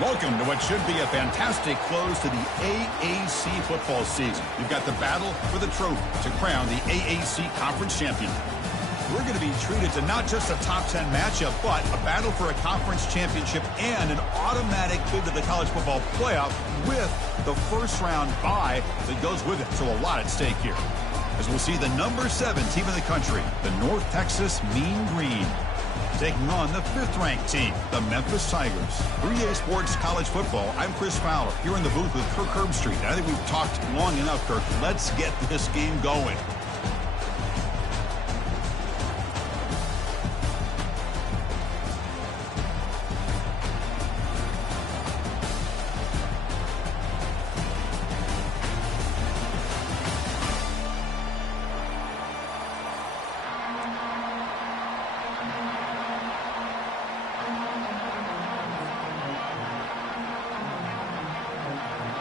Welcome to what should be a fantastic close to the AAC football season. You've got the battle for the trophy to crown the AAC Conference Champion. We're going to be treated to not just a top 10 matchup, but a battle for a conference championship and an automatic bid to the college football playoff with the first round bye that goes with it. So a lot at stake here. As we'll see the number 7 team in the country, the North Texas Mean Green, taking on the 5th-ranked team, the Memphis Tigers. 3A Sports College Football, I'm Chris Fowler, here in the booth with Kirk Herbstreit. I think we've talked long enough, Kirk. Let's get this game going.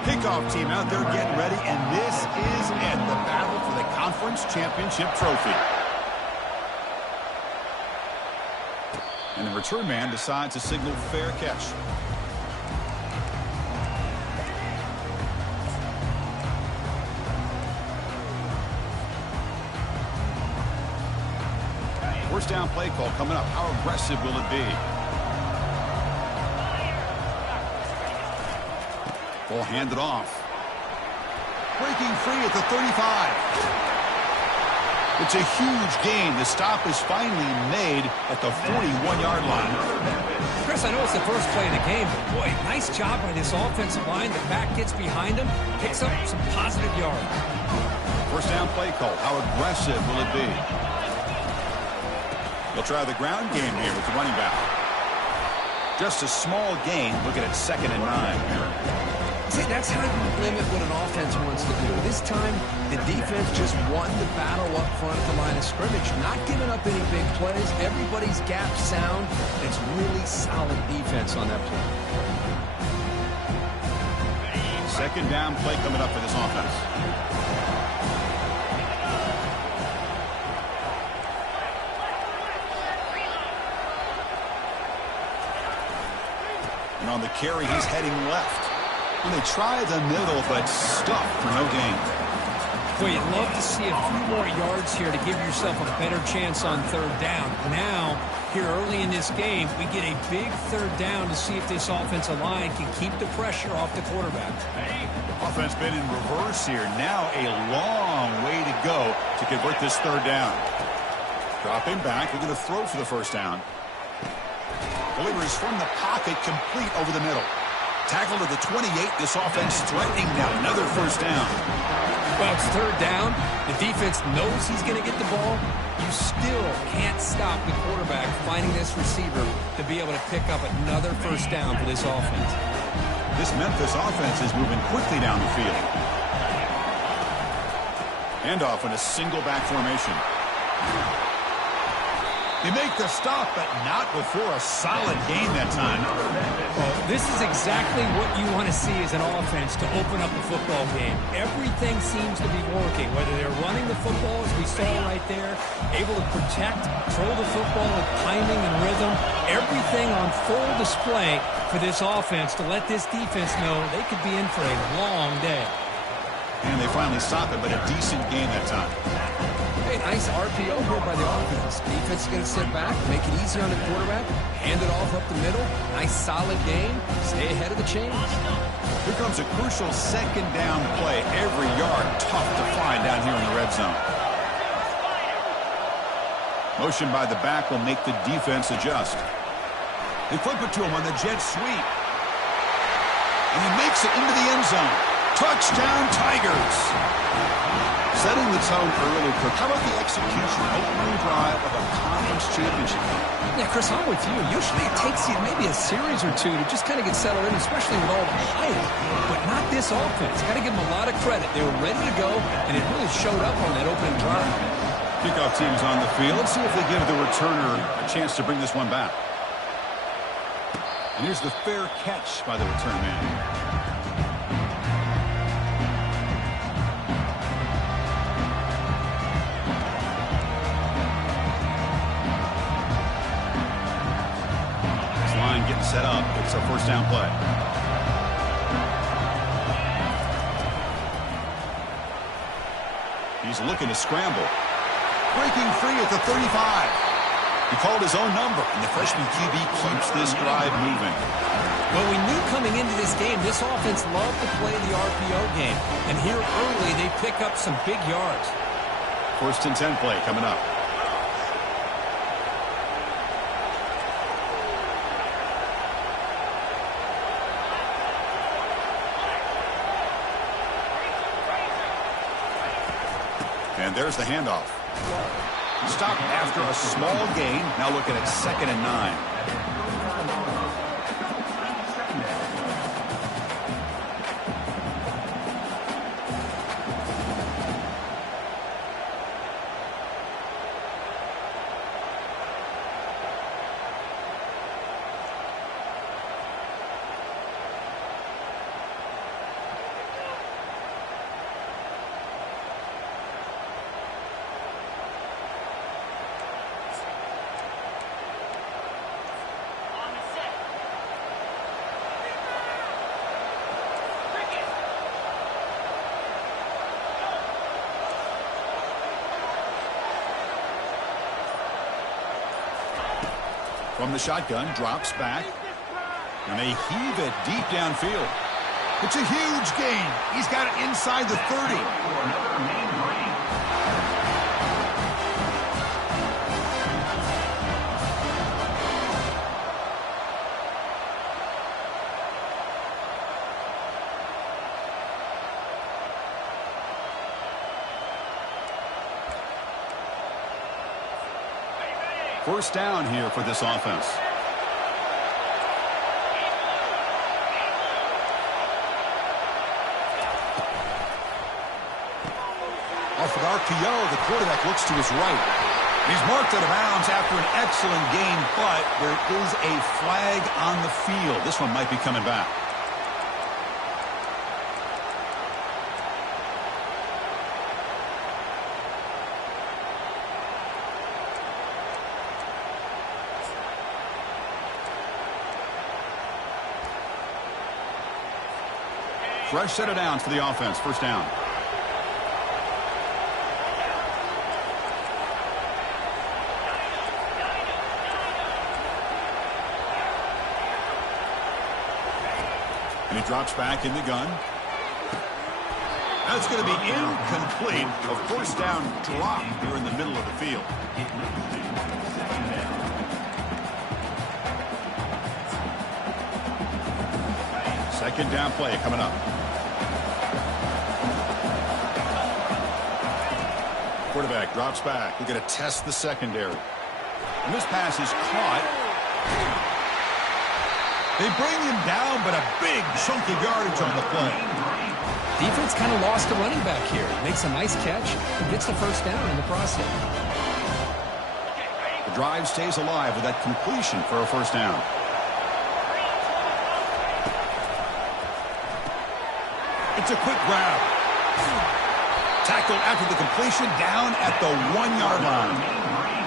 Kickoff team out there getting ready, and this is it, the battle for the conference championship trophy. And the return man decides to signal fair catch. First down play call coming up. How aggressive will it be? Ball handed off. Breaking free at the 35. It's a huge gain. The stop is finally made at the 41-yard line. Chris, I know it's the first play of the game, but boy, nice job by this offensive line. The back gets behind him, picks up some positive yards. First down play call. How aggressive will it be? They'll try the ground game here with the running back. Just a small gain. Looking at 2nd and 9. See, that's how you limit what an offense wants to do. This time, the defense just won the battle up front at the line of scrimmage, not giving up any big plays. Everybody's gap sound. It's really solid defense on that play. 2nd down play coming up for this offense. And on the carry, he's heading left. And they try the middle, but stuffed for no gain. Well, you'd love to see a few more yards here to give yourself a better chance on 3rd down. Now, here early in this game, we get a big 3rd down to see if this offensive line can keep the pressure off the quarterback. Offense been in reverse here. Now a long way to go to convert this 3rd down. Dropping back, they're going to throw for the first down. Delivers from the pocket, complete over the middle. Tackle to the 28. This offense threatening now. Another first down. Well, it's 3rd down. The defense knows he's going to get the ball. You still can't stop the quarterback finding this receiver to be able to pick up another first down for this offense. This Memphis offense is moving quickly down the field. Handoff in a single back formation. They make the stop, but not before a solid gain that time. Well, this is exactly what you want to see as an offense to open up a football game. Everything seems to be working, whether they're running the football, as we saw right there, able to protect, throw the football with timing and rhythm. Everything on full display for this offense to let this defense know they could be in for a long day. And they finally stop it, but a decent gain that time. Hey, nice RPO here by the offense. Defense is going to sit back, make it easy on the quarterback, hand it off up the middle. Nice solid game. Stay ahead of the chains. Here comes a crucial 2nd down play. Every yard tough to find down here in the red zone. Motion by the back will make the defense adjust. They flip it to him on the jet sweep. And he makes it into the end zone. Touchdown, Tigers. Setting the tone early, Kirk. How about the execution, opening drive of a conference championship game? Yeah, Chris, I'm with you. Usually it takes you maybe a series or two to just kind of get settled in, especially with all the hype. But not this offense. Got to give them a lot of credit. They were ready to go, and it really showed up on that opening drive. Kickoff team's on the field. Let's see if they give the returner a chance to bring this one back. And here's the fair catch by the return man. Getting set up. It's a first down play. He's looking to scramble. Breaking free at the 35. He called his own number, and the freshman QB keeps this drive moving. Well, we knew coming into this game, this offense loved to play the RPO game. And here early, they pick up some big yards. 1st and 10 play coming up. And there's the handoff. Stopped after a small gain. Now looking at 2nd and 9. From the shotgun, drops back. And they heave it deep downfield. It's a huge gain. He's got it inside the 30. First down here for this offense. Off of RPO, the quarterback looks to his right. He's marked out of bounds after an excellent gain, but there is a flag on the field. This one might be coming back. Fresh set of downs for the offense. First down. And he drops back in the gun. That's going to be incomplete. A first down drop here in the middle of the field. Second down play coming up. Quarterback drops back. We're going to test the secondary. And this pass is caught. They bring him down, but a big chunk of yardage on the play. Defense kind of lost the running back here. Makes a nice catch and gets the first down in the process. The drive stays alive with that completion for a first down. It's a quick grab. Tackled after the completion, down at the 1-yard line.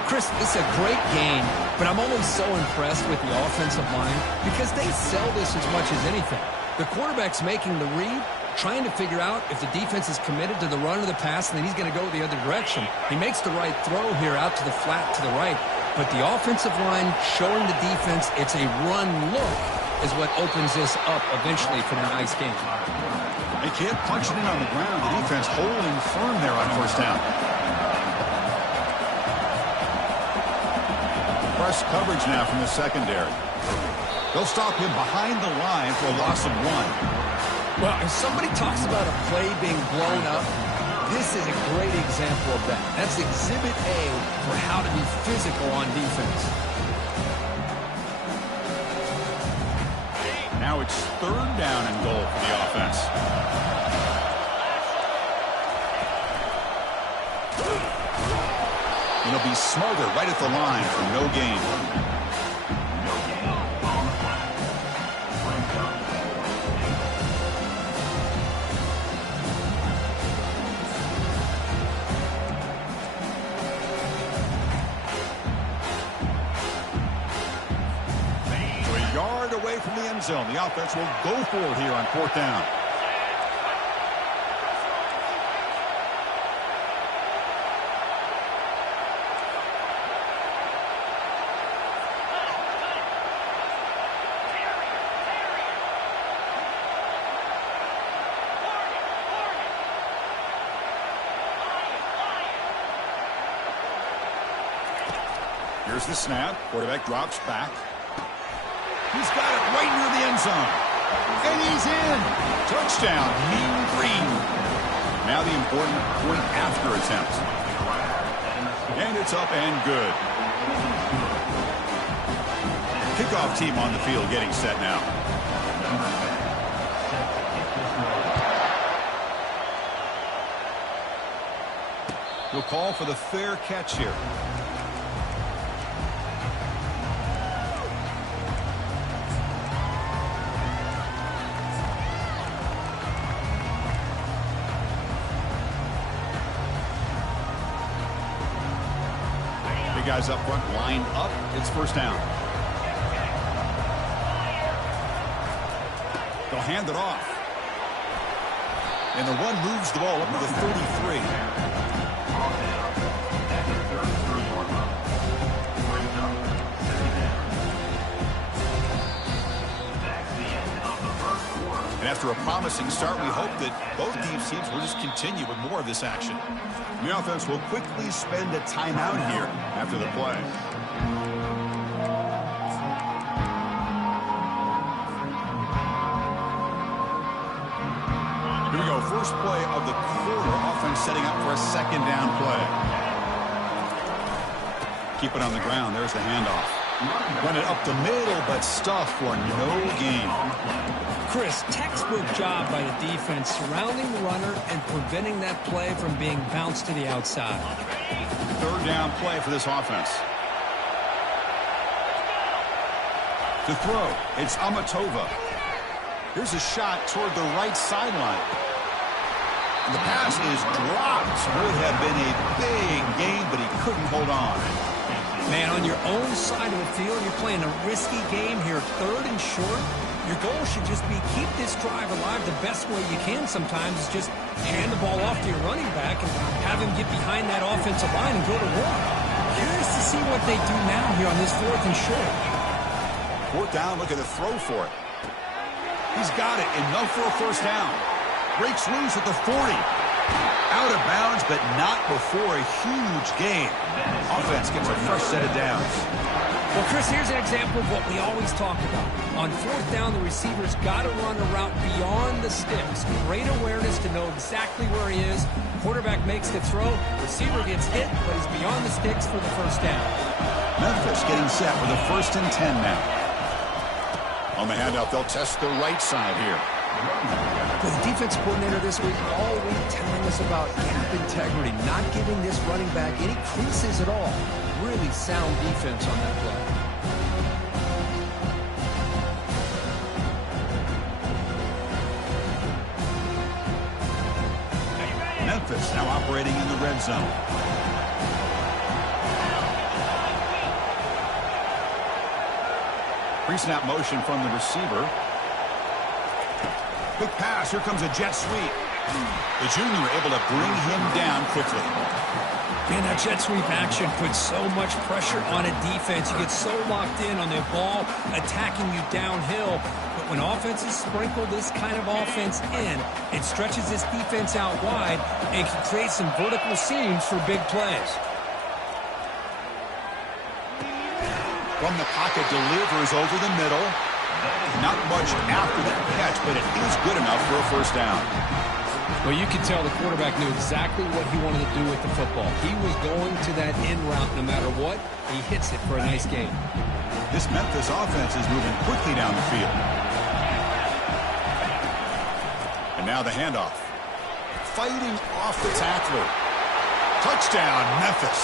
Chris, this is a great game, but I'm always so impressed with the offensive line because they sell this as much as anything. The quarterback's making the read, trying to figure out if the defense is committed to the run or the pass, and then he's going to go the other direction. He makes the right throw here out to the flat to the right, but the offensive line showing the defense it's a run look is what opens this up eventually for a nice game. They can't punch it in on the ground. The defense holding firm there on first down. Press coverage now from the secondary. They'll stop him behind the line for a loss of 1. Well, if somebody talks about a play being blown up, this is a great example of that. That's Exhibit A for how to be physical on defense. Now it's 3rd down and goal for the offense. And he'll be smothered right at the line for no gain. Away from the end zone. The offense will go for it here on 4th down. Here's the snap. Quarterback drops back. He's got it right near the end zone. And he's in. Touchdown, Mean Green. Now the important point after attempt. And it's up and good. Kickoff team on the field getting set now. He'll call for the fair catch here. The guys up front lined up. It's first down. They'll hand it off. And the one moves the ball up to the 33. And after a promising start, we hope that both these teams will just continue with more of this action. The offense will quickly spend a timeout here after the play. Here we go. First play of the quarter. Offense setting up for a second down play. Keep it on the ground. There's the handoff. Run it up the middle, but stuffed for no gain. Chris, textbook job by the defense surrounding the runner and preventing that play from being bounced to the outside. Third down play for this offense. To throw, it's Amatova. Here's a shot toward the right sideline. And the pass is dropped. Would have been a big gain, but he couldn't hold on. Man, on your own side of the field, you're playing a risky game here. Third and short. Your goal should just be keep this drive alive the best way you can sometimes is just hand the ball off to your running back and have him get behind that offensive line and go to work. Curious to see what they do now here on this fourth and short. Fourth down, look at the throw for it. He's got it, enough for a first down. Breaks loose at the 40. Out of bounds, but not before a huge gain. Offense gets a fresh set of downs. Well, Chris, here's an example of what we always talk about. On fourth down, the receiver's got to run a route beyond the sticks. Great awareness to know exactly where he is. Quarterback makes the throw. Receiver gets hit, but he's beyond the sticks for the first down. Memphis getting set with a 1st and 10 now. On the handout, they'll test the right side here. The defense coordinator this week all week telling us about gap integrity, not giving this running back any creases at all. Really sound defense on that play. Memphis now operating in the red zone. Pre-snap motion from the receiver. Quick pass. Here comes a jet sweep. The junior able to bring him down quickly. Man, that jet sweep action puts so much pressure on a defense. You get so locked in on their ball attacking you downhill. But when offenses sprinkle this kind of offense in, it stretches this defense out wide and can create some vertical seams for big plays. From the pocket, delivers over the middle. Not much after the catch, but it is good enough for a first down. Well, you can tell the quarterback knew exactly what he wanted to do with the football. He was going to that in route no matter what. He hits it for a nice gain. This Memphis offense is moving quickly down the field. And now the handoff. Fighting off the tackler. Touchdown, Memphis.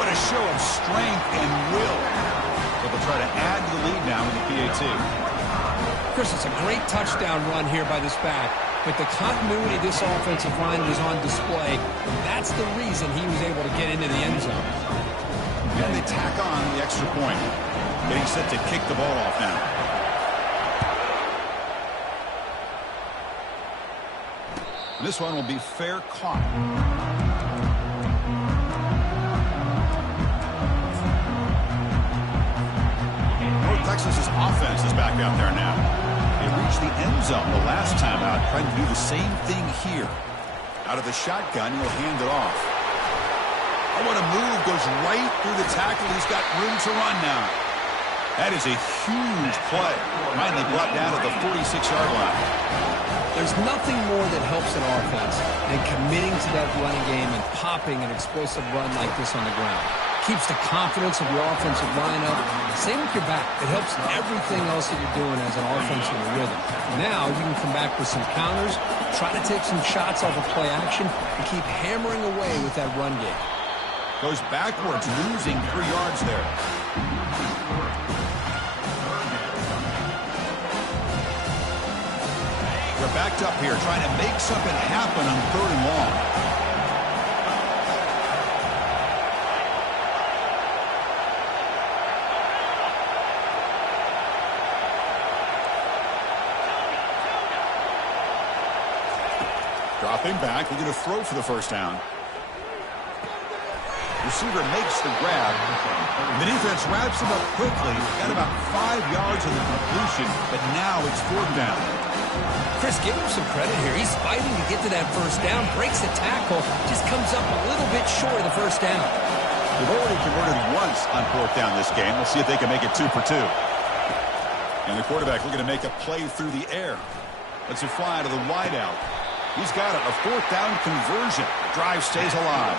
What a show of strength and will. But they'll try to add to the lead now with the PAT. Chris, it's a great touchdown run here by this back. But the continuity of this offensive line was on display. That's the reason he was able to get into the end zone. And they tack on the extra point. Getting set to kick the ball off now. And this one will be fair caught. North Texas's offense is back out there now. They reached the end zone the last time out, trying to do the same thing here. Out of the shotgun, he'll hand it off. Oh, what a move. Goes right through the tackle. He's got room to run now. That is a huge play. Finally brought down at the 46-yard line. There's nothing more that helps an offense than committing to that running game and popping an explosive run like this on the ground. Keeps the confidence of your offensive lineup. Same with your back. It helps everything else that you're doing as an offensive rhythm. Now you can come back with some counters, try to take some shots off of play action, and keep hammering away with that run game. Goes backwards, losing 3 yards there. They're backed up here, trying to make something happen on 3rd and long. Dropping back, we're going to throw for the first down. Receiver makes the grab. The defense wraps him up quickly. Got about 5 yards in the completion, but now it's 4th down. Chris, give him some credit here. He's fighting to get to that first down, breaks the tackle, just comes up a little bit short of the first down. They've already converted once on 4th down this game. Let's see if they can make it 2 for 2. And the quarterback looking to make a play through the air. Let's it fly to the wideout. He's got it, a 4th down conversion. Drive stays alive.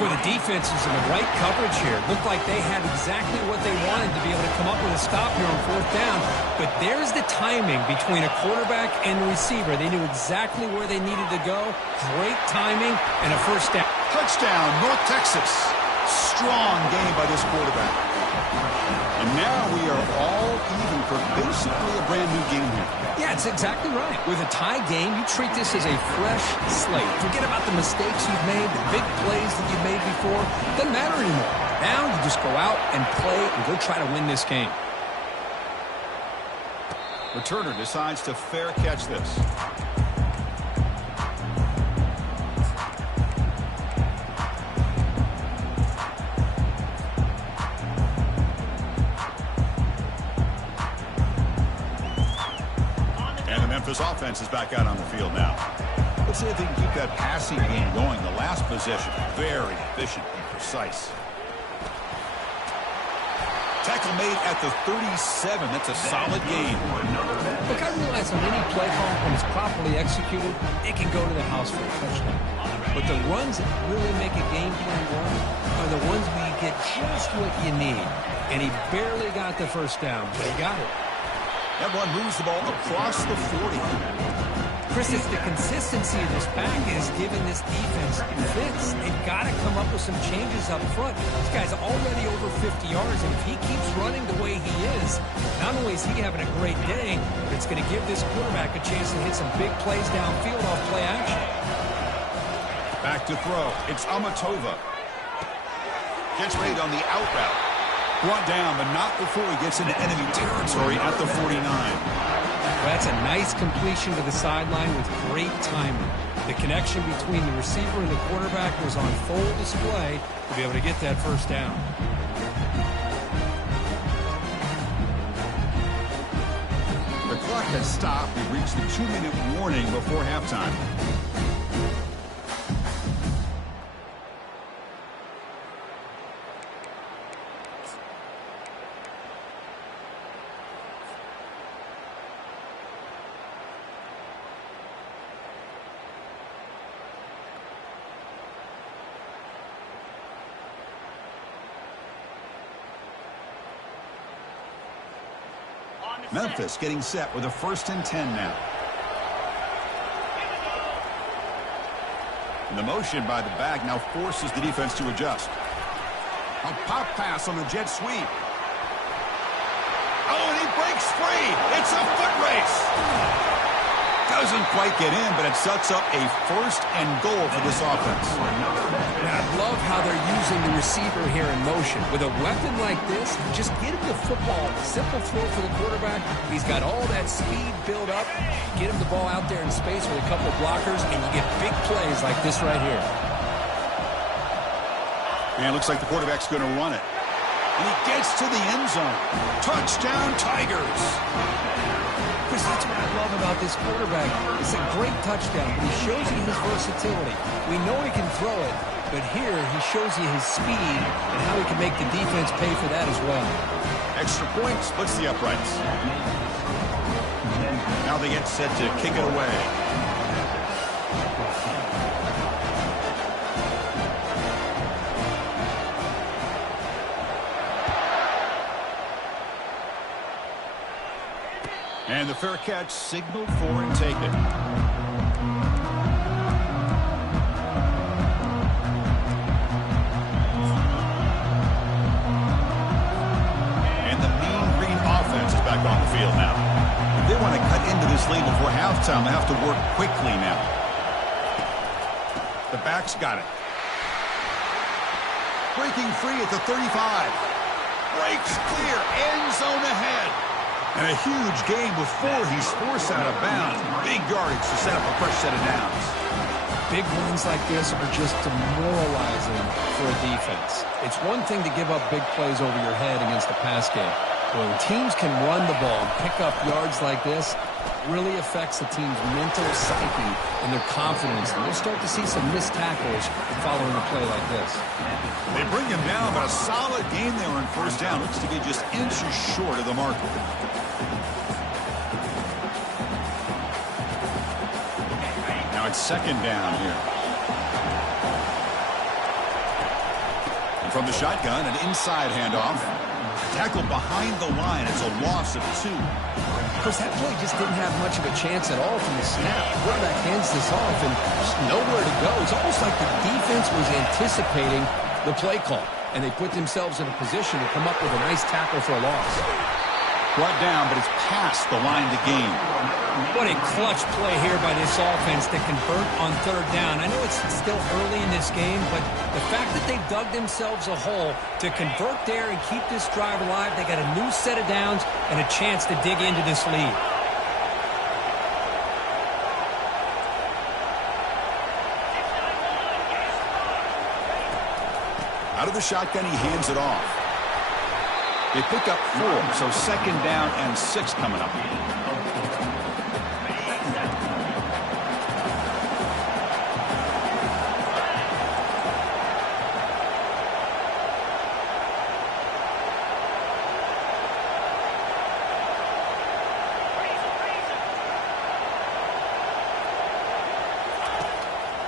Boy, the defense is in the right coverage here. Looked like they had exactly what they wanted to be able to come up with a stop here on 4th down. But there's the timing between a quarterback and the receiver. They knew exactly where they needed to go. Great timing and a first down. Touchdown, North Texas. Strong game by this quarterback. And now we are all even for basically a brand new game here. Yeah, it's exactly right. With a tie game, you treat this as a fresh slate. Forget about the mistakes you've made, the big plays that you've made before. Doesn't matter anymore. Now you just go out and play and go try to win this game. Returner decides to fair catch this. Memphis offense is back out on the field now. Let's see if they can keep that passing game going. The last possession, very efficient and precise. Tackle made at the 37. That's a solid gain. Look, I realize on any play call, when it's properly executed, it can go to the house for a touchdown. But the runs that really make a game plan run are the ones where you get just what you need. And he barely got the first down, but he got it. That one moves the ball across the 40. Chris, it's the consistency of this pack is giving this defense fits. They've got to come up with some changes up front. This guy's already over 50 yards, and if he keeps running the way he is, not only is he having a great day, but it's going to give this quarterback a chance to hit some big plays downfield off play action. Back to throw. It's Amatova. Gets ready on the out route. Brought down, but not before he gets into enemy territory at the 49. Well, that's a nice completion to the sideline with great timing. The connection between the receiver and the quarterback was on full display to be able to get that first down. The clock has stopped. We've reached the 2-minute warning before halftime. Memphis getting set with a 1st and 10 now. And the motion by the back now forces the defense to adjust. A pop pass on the jet sweep. Oh, and he breaks free. It's a foot race. Doesn't quite get in, but it sets up a 1st and goal for this offense. And I love how they're using the receiver here in motion. With a weapon like this, just get him the football. Simple throw for the quarterback. He's got all that speed built up. Get him the ball out there in space with a couple of blockers, and you get big plays like this right here. And it looks like the quarterback's going to run it. And he gets to the end zone. Touchdown, Tigers. Chris, that's what I love about this quarterback. It's a great touchdown, but he shows you his versatility. We know he can throw it, but here he shows you his speed and how he can make the defense pay for that as well. Extra point splits the uprights. Now they get set to kick it away. And the fair catch signaled for and taken. And the mean green offense is back on the field now. If they want to cut into this lead before halftime, they have to work quickly now. The back's got it. Breaking free at the 35. Breaks clear. End zone ahead. And a huge gain before he's forced out of bounds. Big yardage to set up a fresh set of downs. Big runs like this are just demoralizing for a defense. It's one thing to give up big plays over your head against the pass game. When teams can run the ball and pick up yards like this, it really affects the team's mental psyche and their confidence. And we'll start to see some missed tackles following a play like this. They bring him down, but a solid game there on first down. Looks to be just inches short of the marker. Now it's second down here. And from the shotgun, an inside handoff. Tackled behind the line. It's a loss of 2. Of course, that play just didn't have much of a chance at all from the snap. Quarterback hands this off and just nowhere to go. It's almost like the defense was anticipating the play call, and they put themselves in a position to come up with a nice tackle for a loss. Brought down, but it's past the line to gain. What a clutch play here by this offense to convert on third down. I know it's still early in this game, but the fact that they've dug themselves a hole to convert there and keep this drive alive, they got a new set of downs and a chance to dig into this lead. Out of the shotgun, he hands it off. They pick up 4, so second down and 6 coming up.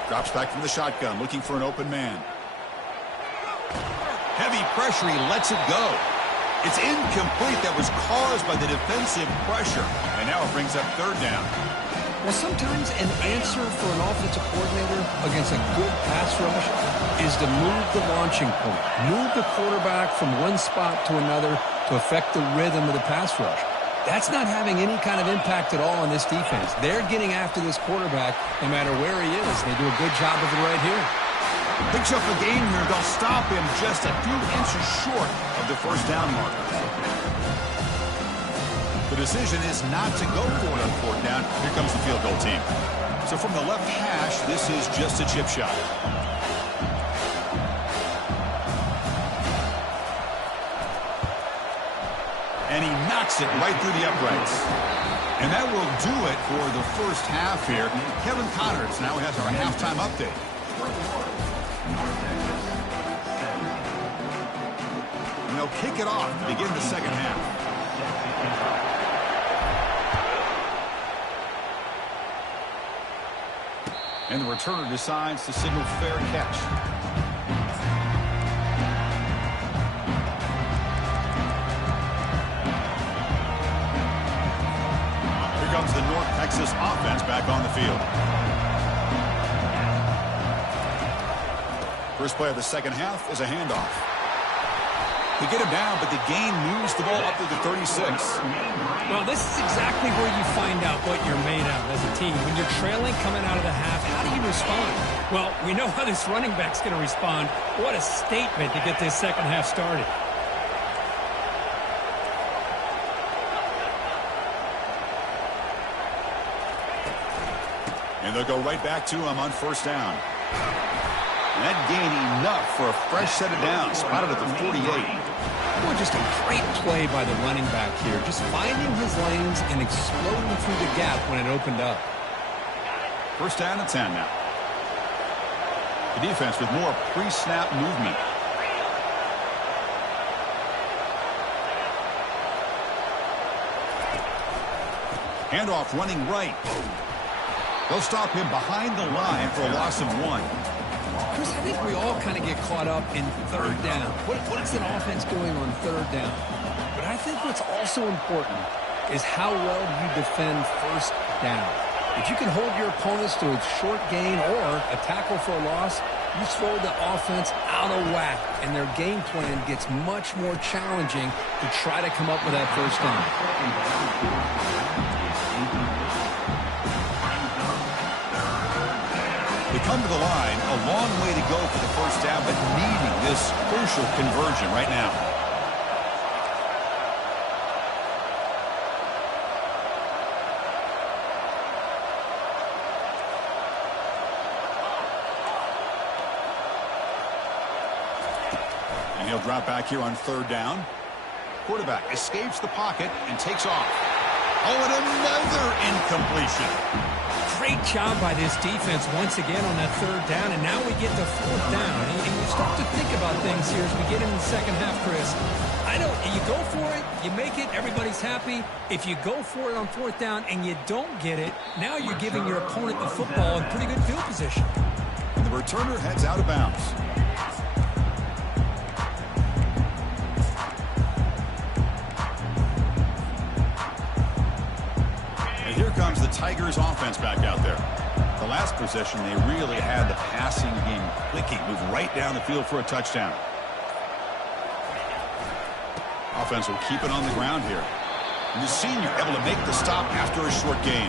Drops back from the shotgun, looking for an open man. Heavy pressure, he lets it go. It's incomplete. That was caused by the defensive pressure. And now it brings up third down. Well, sometimes an answer for an offensive coordinator against a good pass rush is to move the launching point. Move the quarterback from one spot to another to affect the rhythm of the pass rush. That's not having any kind of impact at all on this defense. They're getting after this quarterback no matter where he is. They do a good job of it right here. Picks up a gain here. They'll stop him just a few inches short of the first down marker. The decision is not to go for it on fourth down. Here comes the field goal team. So from the left hash, this is just a chip shot. And he knocks it right through the uprights. And that will do it for the first half here. Kevin Connors now has our halftime update. And they'll kick it off to begin the second half. And the returner decides to signal fair catch. Here comes the North Texas offense back on the field. First play of the second half is a handoff. They get him down, but the gain moves the ball up to the 36. Well, this is exactly where you find out what you're made of as a team. When you're trailing coming out of the half, how do you respond? Well, we know how this running back's going to respond. What a statement to get this second half started. And they'll go right back to him on first down. And that gain enough for a fresh set of downs, spotted at the 48. Well, just a great play by the running back here. Just finding his lanes and exploding through the gap when it opened up. First down and 10 now. The defense with more pre-snap movement. Handoff running right. They'll stop him behind the line for a loss of 1. Chris, I think we all kind of get caught up in third down. What is an offense doing on third down? But I think what's also important is how well you defend first down. If you can hold your opponents to a short gain or a tackle for a loss, you throw the offense out of whack, and their game plan gets much more challenging to try to come up with that first down. They come to the line, a long way to go for the first down, but needing this crucial conversion right now. And he'll drop back here on third down. Quarterback escapes the pocket and takes off. Oh, and another incompletion. Great job by this defense once again on that third down, and now we get to fourth down. And you start to think about things here as we get into the second half, Chris. I know you go for it, you make it, everybody's happy. If you go for it on fourth down and you don't get it, now you're giving your opponent the football in pretty good field position. And the returner heads out of bounds. Here comes the Tigers offense back out there. The last possession, they really had the passing game clicking. Moved right down the field for a touchdown. Offense will keep it on the ground here. And the senior able to make the stop after a short gain.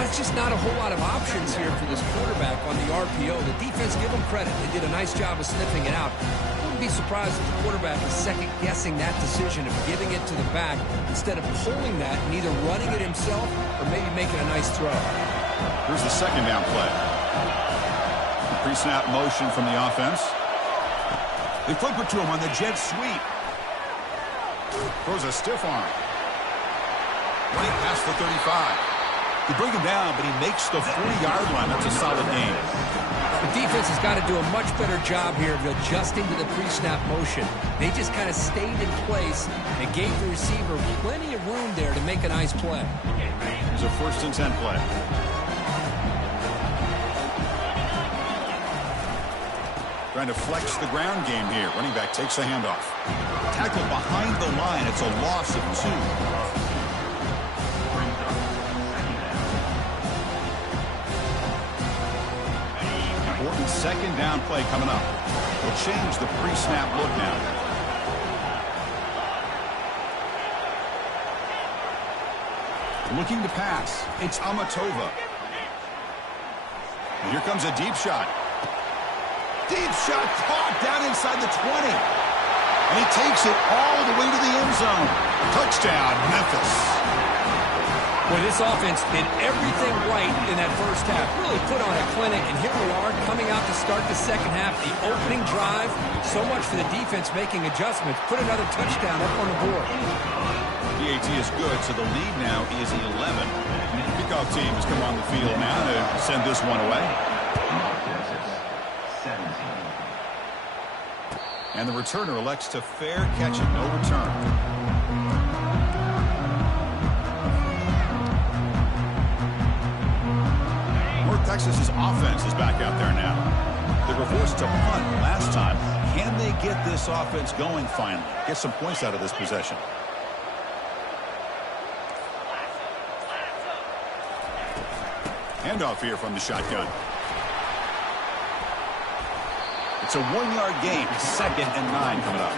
That's just not a whole lot of options here for this quarterback on the RPO. The defense, give them credit. They did a nice job of sniffing it out. Wouldn't be surprised if the quarterback is second-guessing that decision of giving it to the back instead of pulling that and either running it himself or maybe making a nice throw. Here's the second down play. The pre-snap motion from the offense. They flip it to him on the jet sweep. Throws a stiff arm. Running past the 35. They bring him down, but he makes the 40-yard line. That's a solid gain. The defense has got to do a much better job here of adjusting to the pre-snap motion. They just kind of stayed in place and gave the receiver plenty of room there to make a nice play. Here's a 1st and 10 play. Trying to flex the ground game here. Running back takes the handoff. Tackle behind the line. It's a loss of 2. Important second down play coming up. We'll change the pre-snap look now. Looking to pass. It's Amatova. And here comes a deep shot. Deep shot caught down inside the 20. And he takes it all the way to the end zone. Touchdown, Memphis. Boy, this offense did everything right in that first half. Really put on a clinic, and here we are coming out to start the second half. The opening drive, so much for the defense making adjustments. Put another touchdown up on the board. PAT is good, so the lead now is 11. The kickoff team has come on the field now to send this one away. And the returner elects to fair catch it, no return. Texas's offense is back out there now. They were forced to punt last time. Can they get this offense going finally? Get some points out of this possession. Handoff here from the shotgun. It's a 1-yard gain. 2nd and 9 coming up.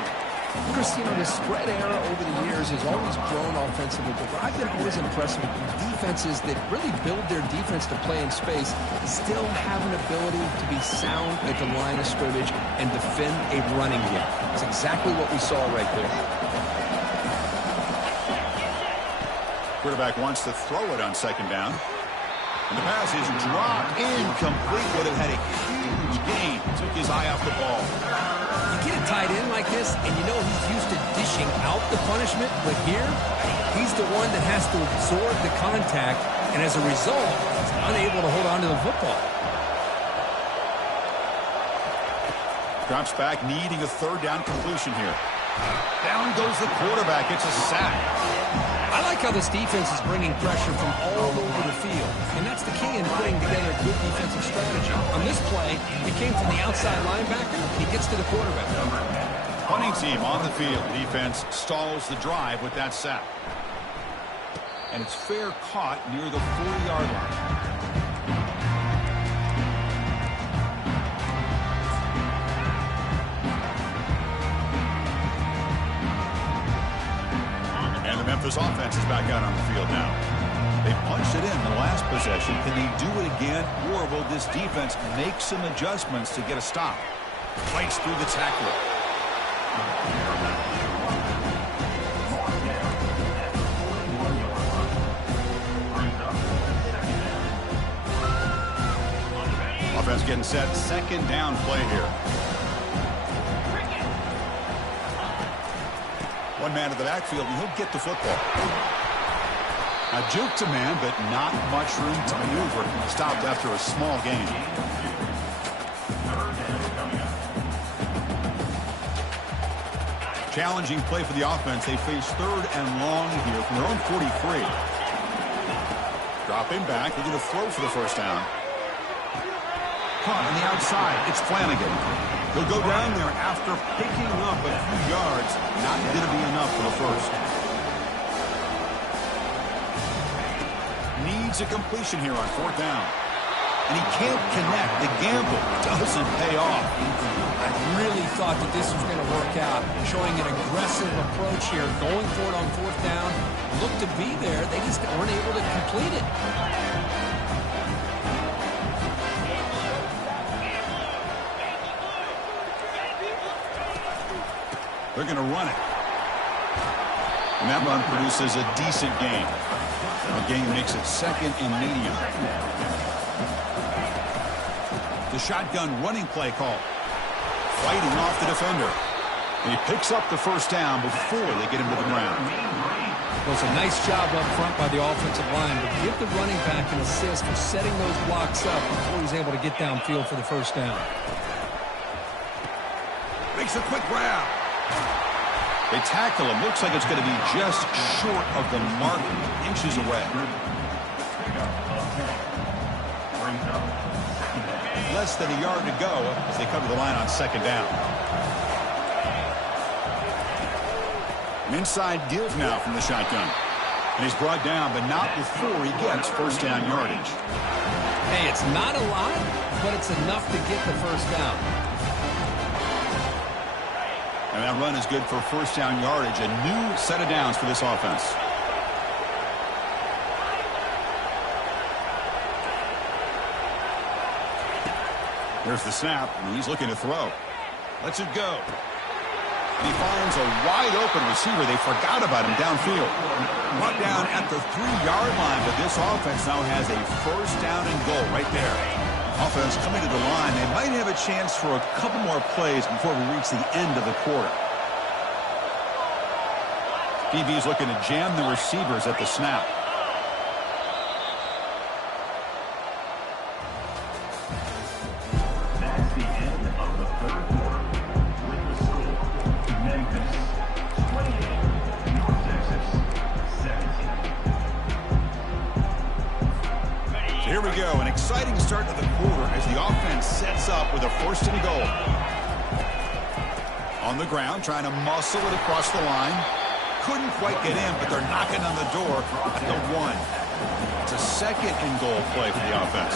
Chris, you know, the spread era over the years has always grown offensively, but I've been always impressed with defenses that really build their defense to play in space, still have an ability to be sound at the line of scrimmage and defend a running game. It's exactly what we saw right there. Quarterback wants to throw it on 2nd down. And the pass is dropped incomplete. Would have had a huge gain. Took his eye off the ball. You get a tight end like this, and you know he's used to dishing out the punishment, but here, he's the one that has to absorb the contact, and as a result, he's unable to hold on to the football. Drops back, needing a third down completion here. Down goes the quarterback. It's a sack. I like how this defense is bringing pressure from all over the field. And that's the key in putting together a good defensive strategy. On this play, it came from the outside linebacker. He gets to the quarterback. Punting team on the field. Defense stalls the drive with that sack. And it's fair caught near the 40-yard line. Memphis offense is back out on the field now. They punched it in the last possession. Can they do it again, or will this defense make some adjustments to get a stop? Fights through the tackler. Offense getting set. Second down play here. One man to the backfield, and he'll get the football. Now, juke to man, but not much room to maneuver. Stopped after a small gain. Challenging play for the offense. They face third and long here from their own 43. Dropping back, looking to throw for the first down. Caught on the outside. It's Flanagan. He'll go down there after picking up a few yards. Not going to be enough for the first. Needs a completion here on fourth down. And he can't connect. The gamble doesn't pay off. I really thought that this was going to work out. Showing an aggressive approach here. Going for it on fourth down. Looked to be there. They just weren't able to complete it. They're going to run it. And that run produces a decent gain. The gain makes it second and medium. The shotgun running play call. Fighting off the defender. And he picks up the first down before they get him to the ground. Well, it's a nice job up front by the offensive line, but give the running back an assist for setting those blocks up before he's able to get downfield for the first down. Makes a quick grab. They tackle him. Looks like it's going to be just short of the mark, inches away. Less than a yard to go as they cover the line on second down. An inside give now from the shotgun. And he's brought down, but not before he gets first down yardage. Hey, it's not a lot, but it's enough to get the first down. And that run is good for first down yardage. A new set of downs for this offense. There's the snap, and he's looking to throw. Lets it go. He finds a wide-open receiver. They forgot about him downfield. Brought down at the 3-yard line, but this offense now has a first down and goal right there. Offense coming to the line. They might have a chance for a couple more plays before we reach the end of the quarter. DB's looking to jam the receivers at the snap. That's the end of the third quarter with the score. Memphis 28, North Texas 17. So here we go, an exciting start to the quarter as the offense sets up with a first and goal. On the ground, trying to muscle it across the line. Couldn't quite get in, but they're knocking on the door at the 1. It's a second and goal play for the offense.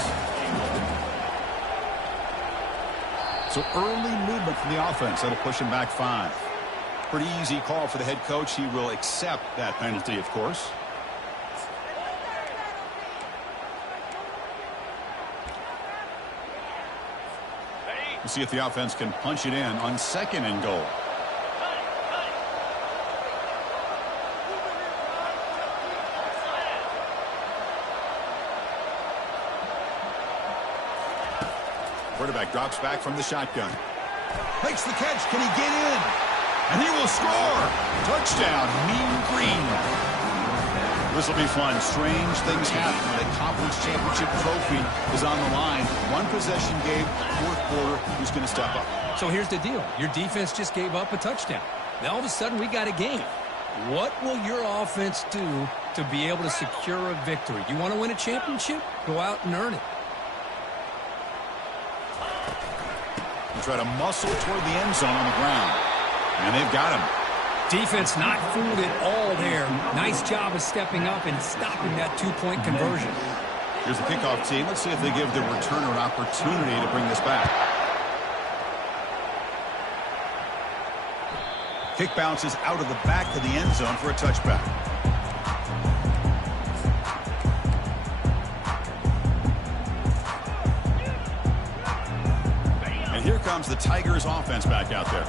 So early movement from the offense. That'll push him back 5. Pretty easy call for the head coach. He will accept that penalty, of course. We'll see if the offense can punch it in on second and goal. Quarterback drops back from the shotgun. Makes the catch. Can he get in? And he will score. Touchdown, Mean Green. This will be fun. Strange things happen when a conference championship trophy is on the line. One possession game, fourth quarter, who's going to step up? So here's the deal. Your defense just gave up a touchdown. Now all of a sudden we got a game. What will your offense do to be able to secure a victory? You want to win a championship? Go out and earn it. They try to muscle toward the end zone on the ground. And they've got him. Defense not fooled at all there. Nice job of stepping up and stopping that two-point conversion. Here's the kickoff team. Let's see if they give the returner an opportunity to bring this back. Kick bounces out of the back of the end zone for a touchback. And here comes the Tigers offense back out there.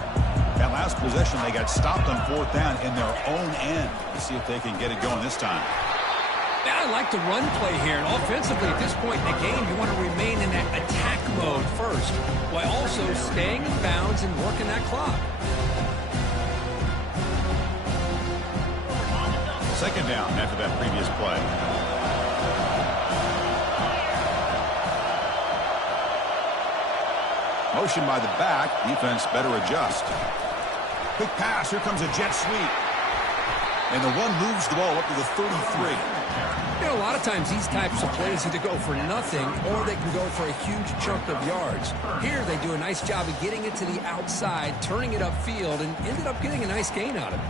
That last possession, they got stopped on fourth down in their own end. Let's see if they can get it going this time. Yeah, I like the run play here. And offensively, at this point in the game, you want to remain in that attack mode first, while also staying in bounds and working that clock. Second down after that previous play. Motion by the back. Defense better adjust. Quick pass. Here comes a jet sweep. And the one moves the ball up to the 33. You know, a lot of times these types of plays either go for nothing or they can go for a huge chunk of yards. Here they do a nice job of getting it to the outside, turning it upfield, and ended up getting a nice gain out of it.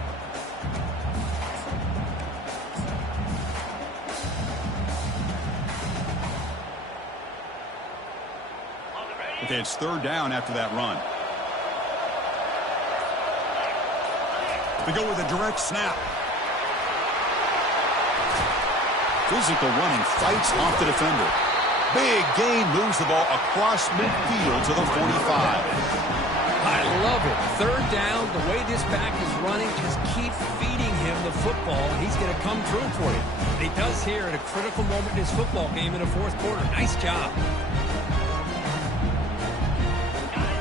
Okay, it's third down after that run. They go with a direct snap. Physical running, fights off the defender. Big gain, moves the ball across midfield to the 45. I love it. Third down, the way this back is running, just keep feeding him the football, and he's going to come through for you. And he does here at a critical moment in his football game in the fourth quarter. Nice job.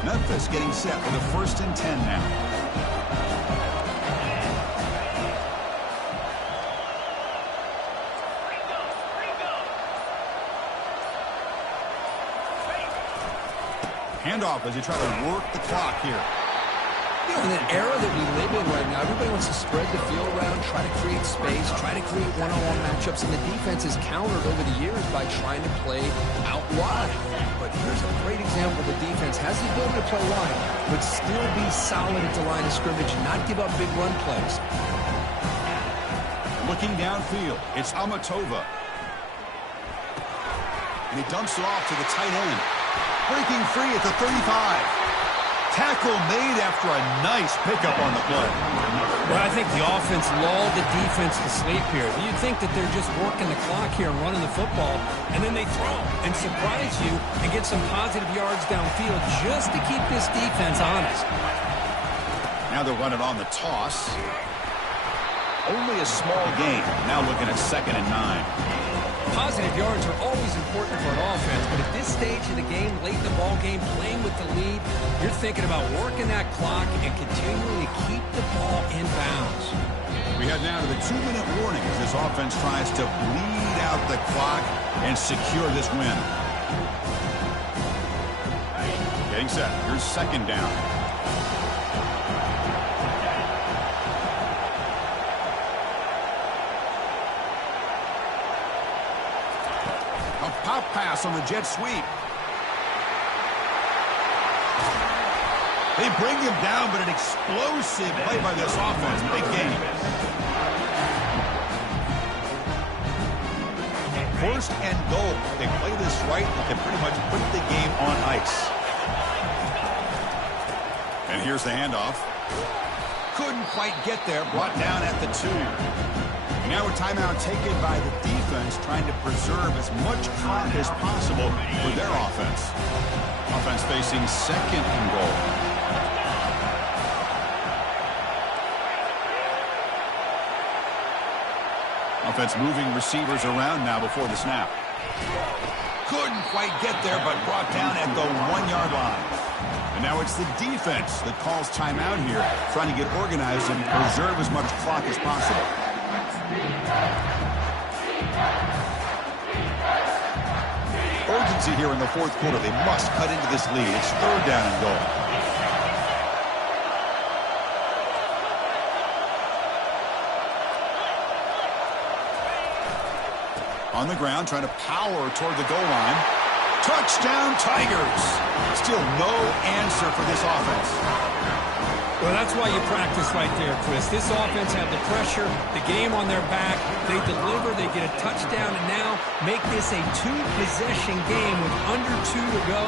Memphis getting set with a 1st and 10 now. Handoff as you try to work the clock here. You know, in the era that we live in right now, everybody wants to spread the field around, try to create space, try to create one-on-one matchups, and the defense has countered over the years by trying to play out wide. But here's a great example. The defense has the ability to play wide, but still be solid at the line of scrimmage and not give up big run plays. Looking downfield, it's Amatova. And he dumps it off to the tight end. Breaking free at the 35. Tackle made after a nice pickup on the play. Well, I think the offense lulled the defense to sleep here. You'd think that they're just working the clock here and running the football, and then they throw and surprise you and get some positive yards downfield just to keep this defense honest. Now they're running on the toss. Only a small gain. Now looking at 2nd and 9. Positive yards are always important for an offense, but at this stage of the game, late in the ball game, playing with the lead, you're thinking about working that clock and continuing to keep the ball in bounds. We head now to the 2-minute warning as this offense tries to bleed out the clock and secure this win. Getting set. Here's 2nd down. Pop pass on the jet sweep. They bring him down, but an explosive play by this offense. Big game. 1st and goal. They play this right, they can pretty much put the game on ice. And here's the handoff. Couldn't quite get there, brought down at the 2. Now a timeout taken by the defense, trying to preserve as much clock as possible for their offense. Offense facing 2nd and goal. Offense moving receivers around now before the snap. Couldn't quite get there, but brought down at the 1-yard line. And now it's the defense that calls timeout here, trying to get organized and preserve as much clock as possible. Urgency here in the fourth quarter. They must cut into this lead. It's third down and goal. On the ground, trying to power toward the goal line. Touchdown, Tigers! Still no answer for this offense. Well, that's why you practice right there, Chris. This offense had the pressure, the game on their back. They deliver, they get a touchdown, and now make this a two-possession game with under 2 to go.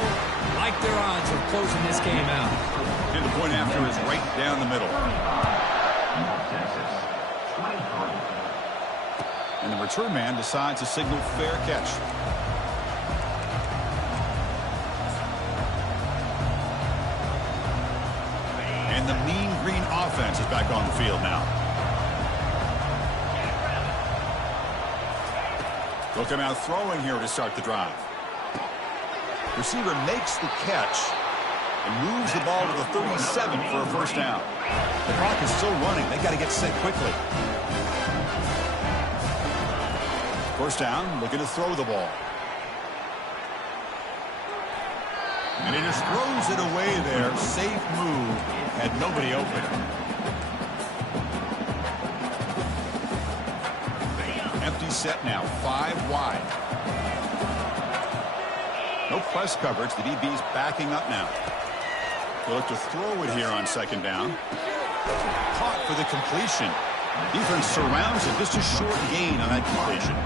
Like their odds of closing this game out. And the point after is right down the middle. And the return man decides to signal fair catch. And the mean green offense is back on the field now. They'll come out throwing here to start the drive. Receiver makes the catch and moves the ball to the 37 for a first down. The clock is still running. They got to get set quickly. First down, looking to throw the ball. And he just throws it away there. Safe move. Had nobody open. Empty set now, 5 wide. No press coverage. The DB's backing up now. They'll look to throw it here on second down. Caught for the completion. Defense surrounds it. Just a short gain on that completion.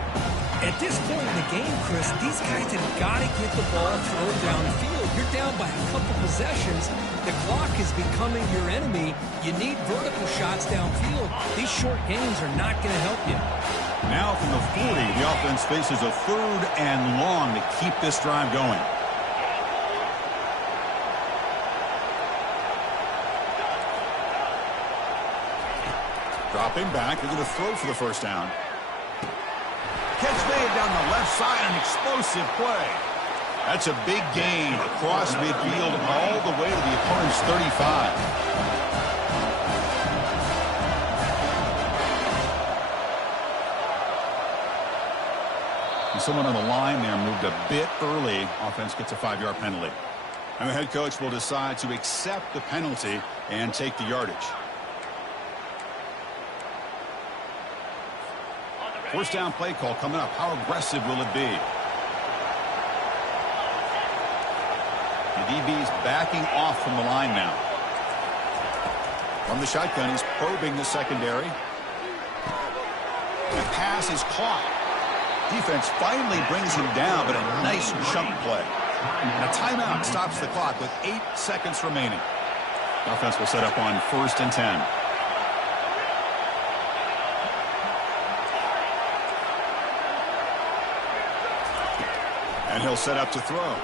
At this point in the game, Chris, these guys have got to get the ball thrown downfield. You're down by a couple possessions. The clock is becoming your enemy. You need vertical shots downfield. These short gains are not going to help you. Now from the 40, the offense faces a third and long to keep this drive going. Dropping back, they're going to throw for the first down. Catch made down the left side, an explosive play. That's a big gain across midfield all the way to the opponent's 35. And someone on the line there moved a bit early. Offense gets a 5-yard penalty. And the head coach will decide to accept the penalty and take the yardage. First down play call coming up. How aggressive will it be? The DB's backing off from the line now. From the shotgun, he's probing the secondary. The pass is caught. Defense finally brings him down, but a nice chunk play. And a timeout stops the clock with 8 seconds remaining. The offense will set up on 1st and 10. And he'll set up to throw.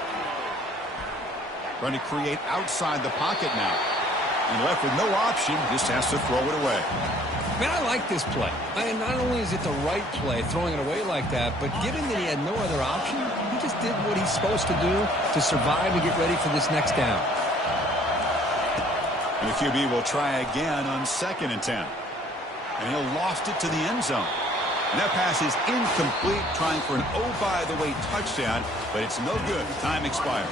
Trying to create outside the pocket now. And left with no option, just has to throw it away. Man, I like this play. And not only is it the right play, throwing it away like that, but given that he had no other option, he just did what he's supposed to do to survive and get ready for this next down. And the QB will try again on 2nd and 10. And he'll lost it to the end zone. And that pass is incomplete, trying for an oh-by-the-way touchdown, but it's no good. Time expires.